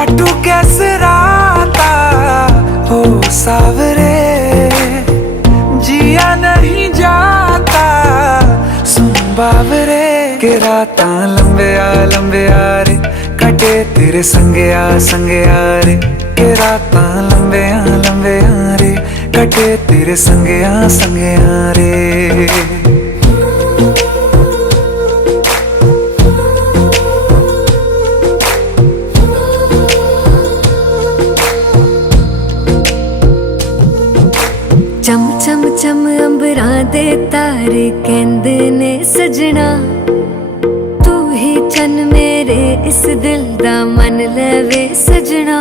काटू कैसे राता हो सावरे, जिया नहीं जाता सुन बावरे। के राता लंबे आ रे, कटे तेरे संगे आ रे। के राता लंबे आ रे, कटे तेरे संगे आ रे। चम चम चम अंबरां दे तारे कहंदे ने सजना, तू ही चन मेरे इस दिल दा मन लवे सजना।